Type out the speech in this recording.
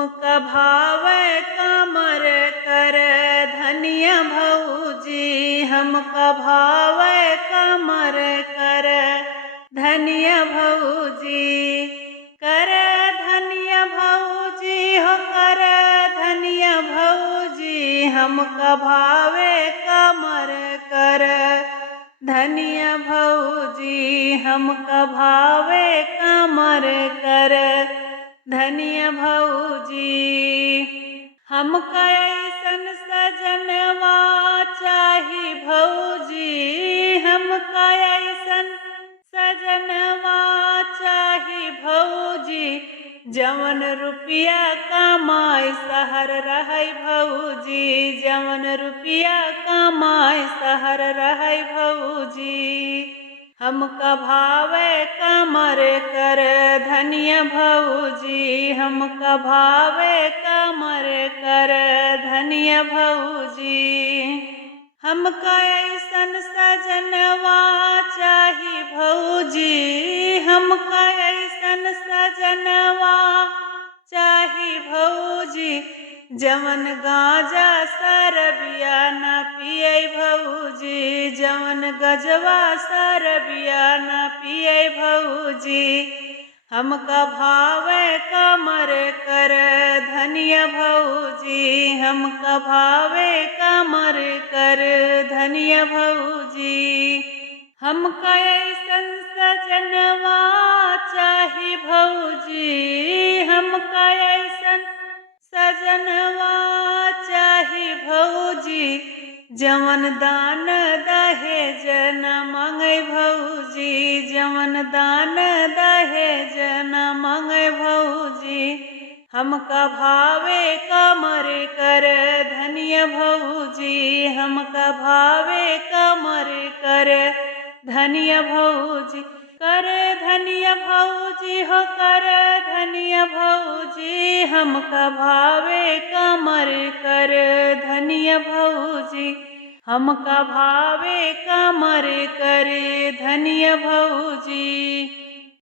हमका भावे कमर कर धनिया भौजी, हमका भावे कमर कर धनिया भौजी, कर धनिया भौजी हो कर धनिया भौजी, हमका भावे कमर कर धनिया भौजी, हमका भावे कमर कर धनिया भौजी। हमका ऐसन सजनवा चाही भौजी, हमका ऐसन सजनवा चाही भौजी, जवन रुपया कमाई शहर रहै भौजी, जवन रुपया कमाई शहर रहै भौजी। हमका भावे कमर कर धनिया भौजी, हमका भावे कमर कर धनिया भौजी। हमका ऐसन सजनवा चाही भौजी, हमका ऐसन सजनवा चाही भौजी, जवन गांजा सरबिया न पिए भौजी, जवन गजवा सरबिया न पिए भौजी। हमका भावे कमर कर धनिया भौजी, हमका भावे कमर कर धनिया भौजी। हमका ऐसन सजनवा चाही भौजी, हमका ऐसन सजनवा चाही भौजी, जवन दान दहेज न मांगे भौजी, जवन दान दहेज न मांगे भौजी। हमका भावे कमर कर धनिया भौजी, हमका भावे कमर कर धनिया भौजी, कर धनिया भौजी हो कर धनिया भौजी, हमका भावे कमर कर धनिया भौजी, हमका भावे कमर कर धनिया भौजी।